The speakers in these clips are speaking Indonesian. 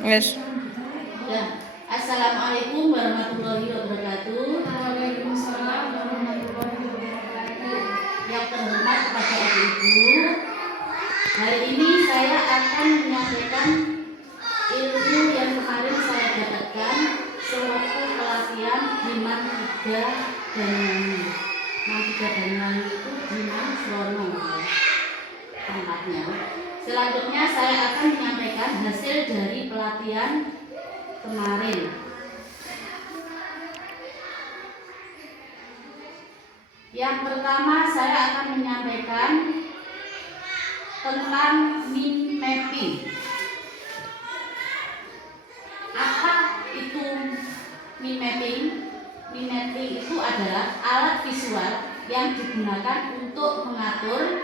Wes. Ya. Assalamualaikum warahmatullahi wabarakatuh. Waalaikumsalam warahmatullahi wabarakatuh. Yang terhormat kepada ibu-ibu, hari ini saya akan menyampaikan ilmu yang kemarin saya dapatkan sewaktu pelatihan di Man 3 Banyuwangi. Man 3 Banyuwangi itu di Srono tempatnya. Selanjutnya saya akan menyampaikan hasil dari pelatihan kemarin. Yang pertama saya akan menyampaikan tentang mind mapping. Apa itu mind mapping? Mind mapping itu adalah alat visual yang digunakan untuk mengatur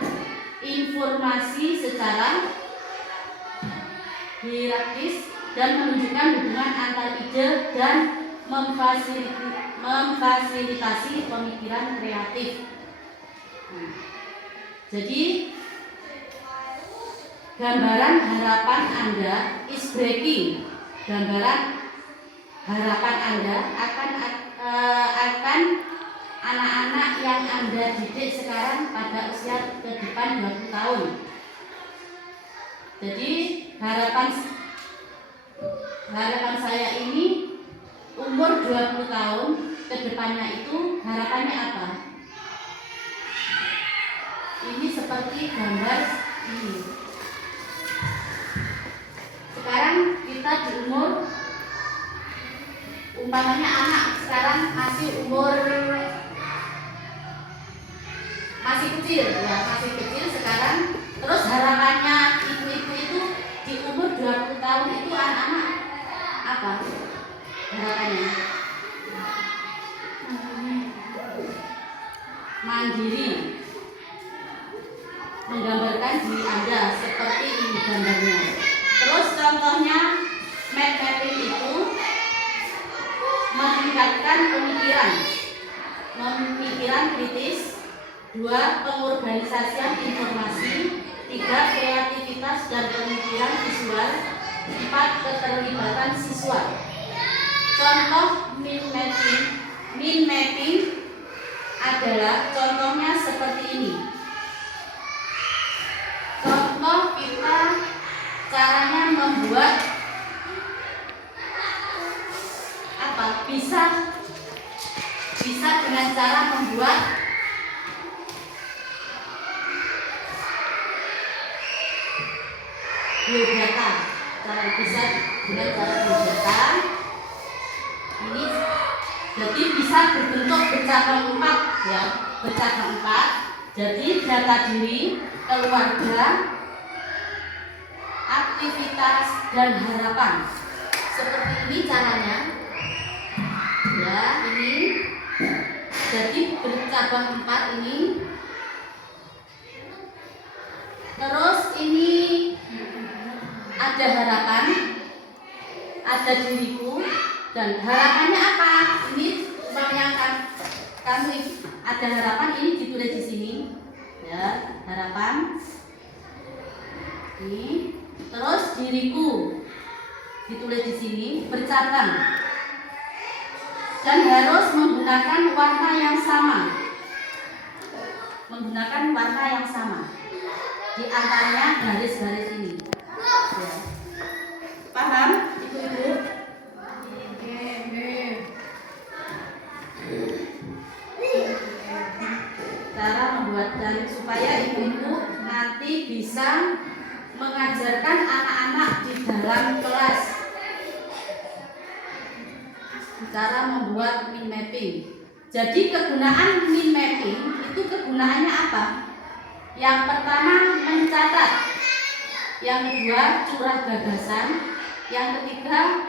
informasi secara hierarkis dan menunjukkan hubungan antar ide dan memfasilitasi pemikiran kreatif. Jadi gambaran harapan Anda is breaking. Gambaran harapan Anda akan anak-anak yang Anda didik sekarang pada usia ke depan 20 tahun. Jadi harapan saya ini umur 20 tahun ke depannya itu harapannya apa? Ini seperti gambar ini. Sekarang kita di umur, umpamanya anak sekarang masih kecil ya, masih kecil sekarang. Terus harapannya ibu-ibu itu di umur 20 tahun itu anak-anak apa harapannya? Mandiri, menggambarkan diri Anda seperti ini gambarnya. Terus contohnya mapping itu meningkatkan pemikiran kritis, 2 pengorganisasian informasi, 3 kreativitas dan pemikiran visual, 4 keterlibatan siswa. Contoh mind mapping adalah contohnya seperti ini. Contoh kita caranya membuat apa? Bisa dengan cara membuat biodata. Bisa dengan cara biodata. Ini jadi bisa berbentuk bercabang 4 ya, bercabang 4. Jadi data diri, keluarga, aktivitas dan harapan. Seperti ini caranya. Ya, ini jadi bercabang 4 ini. Terus ini ada harapan, ada diriku, dan harapannya apa? Ini yang kamu ada harapan, ini ditulis di sini. Ya, harapan. Ini. Terus diriku ditulis di sini, bercabang. Dan harus menggunakan warna yang sama. Menggunakan warna yang sama. Di antaranya garis-garis ini. Ya. Paham, ibu-ibu? Cara membuat dan supaya ibu-ibu nanti bisa mengajarkan anak-anak di dalam kelas cara membuat mind mapping. Jadi kegunaan mind mapping itu kegunaannya apa? Yang pertama mencatat, yang kedua curah gagasan, yang ketiga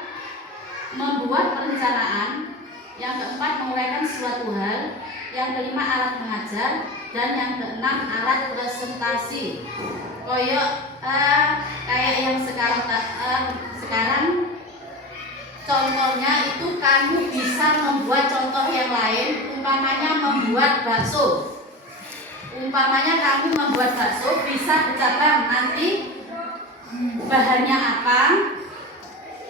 membuat perencanaan, yang keempat menguraikan suatu hal, yang kelima alat mengajar, dan yang keenam alat presentasi. Kayak yang sekarang contohnya itu kamu bisa membuat contoh yang lain, umpamanya membuat bakso. Umpamanya kamu membuat bakso bisa bercabang nanti bahannya apa,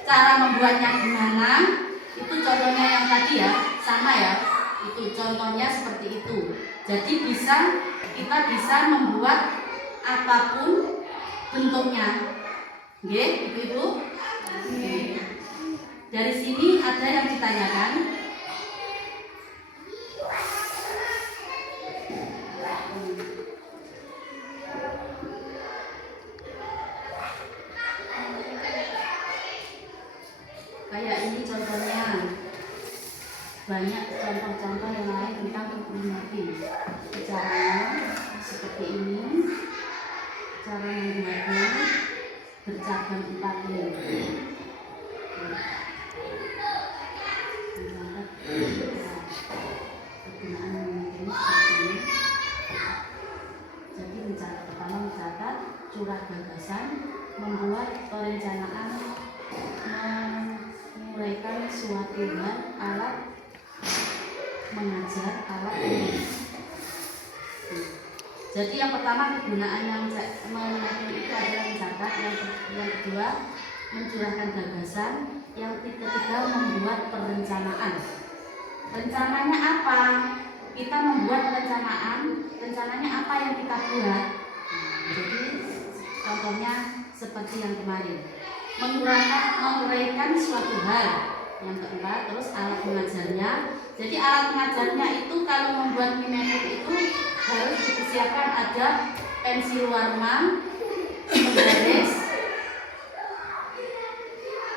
cara membuatnya gimana, itu contohnya yang tadi ya, sama ya. Itu contohnya seperti itu. Jadi kita bisa membuat apapun bentuknya. Oke, Ibu-ibu? Dari sini ada yang ditanyakan. Kayak ini contohnya. Banyak contoh-contoh yang lain tentang kebun mapping. Caranya seperti ini. Cara membuatnya bercabang 4 Penggunaan mapping seperti ini. Jadi pertama mencatat curah gagasan, membuat perencanaan, menguraikan suatu hal, alat mengajar, alat menulis. Jadi yang pertama kegunaan yang mapping itu adalah mencatat, yang kedua mencurahkan gagasan, yang ketiga membuat perencanaan. Rencananya apa? Kita membuat rencananya apa yang kita buat. Jadi contohnya seperti yang kemarin, menguraikan suatu hal. Yang keempat, terus alat mengajarnya. Jadi alat mengajarnya itu kalau membuat mapping itu harus dipersiapkan ada pensil warna, penggaris,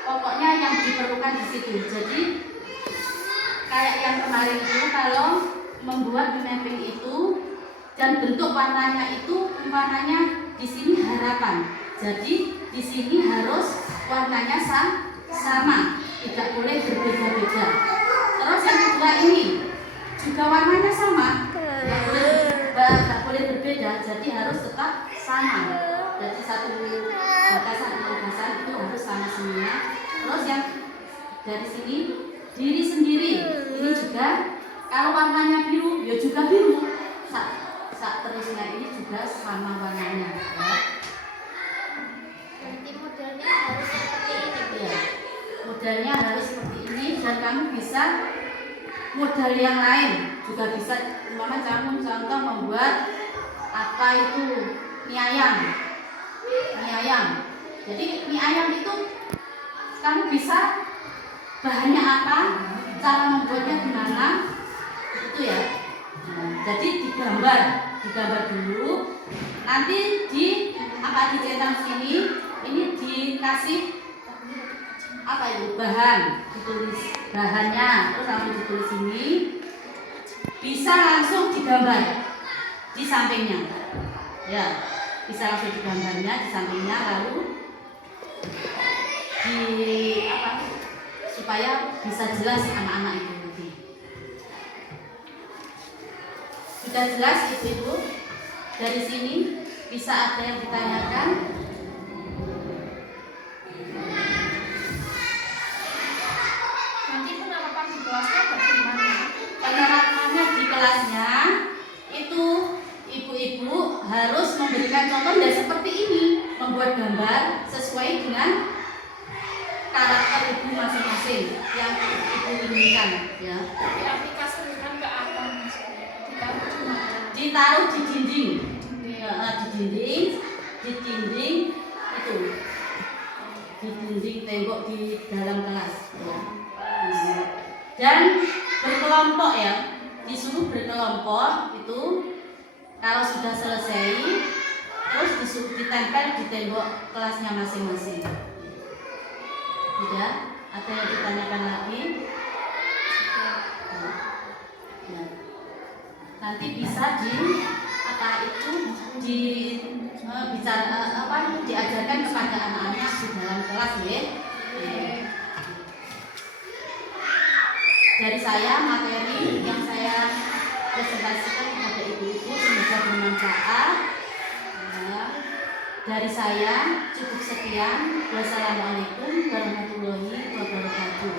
pokoknya yang diperlukan di situ. Jadi kayak yang kemarin itu kalau membuat mapping itu dan bentuk warnanya itu umpamanya di sini harapan. Jadi di sini harus warnanya sama, tidak boleh berbeda-beda. Terus yang kedua ini juga warnanya sama, nggak boleh berbeda. Jadi harus tetap sama. Jadi satu gagasan itu harus sama semua. Terus yang dari sini diri sendiri, ini juga kalau warnanya biru, ya juga biru. Terusnya ini juga sama warnanya. Ya. Nanti modelnya harus seperti ini, Bu. Ya. Modelnya harus seperti ini dan kamu bisa modal yang lain juga bisa. Mama kamu contoh membuat apa itu mie ayam. Jadi mie ayam itu kamu bisa bahannya apa, cara membuatnya gimana, itu ya. Jadi digambar dulu. Nanti dicetak sini, ini dikasih apa itu bahan, ditulis bahannya, terus langsung ditulis ini, bisa langsung digambar di sampingnya, ya, bisa langsung digambarnya di sampingnya, lalu supaya bisa jelas anak-anak itu nanti. Sudah jelas Ibu-ibu? Dari sini bisa ada yang ditanyakan? Nanti penerapan di kelasnya bagaimana? Penerapannya di kelasnya itu Ibu-ibu harus memberikan contoh ya seperti ini, membuat gambar sesuai dengan karakter Ibu masing-masing yang Ibu inginkan, ya. Diaplikasikan ke apa maksudnya? Ditaruh di dinding, ya, di dinding itu, di dinding tembok di dalam kelas, ya. Dan berkelompok ya, disuruh berkelompok itu. Kalau sudah selesai, terus disuruh ditempel di tembok kelasnya masing-masing. Tidak? Ada yang ditanyakan lagi? Ya. Nanti bisa diajarkan kepada anak-anak di dalam kelas, ya. Dari saya materi yang saya presentasikan kepada ibu-ibu semoga bermanfaat. Ya. Dari saya cukup sekian. Wassalamualaikum warahmatullahi wabarakatuh.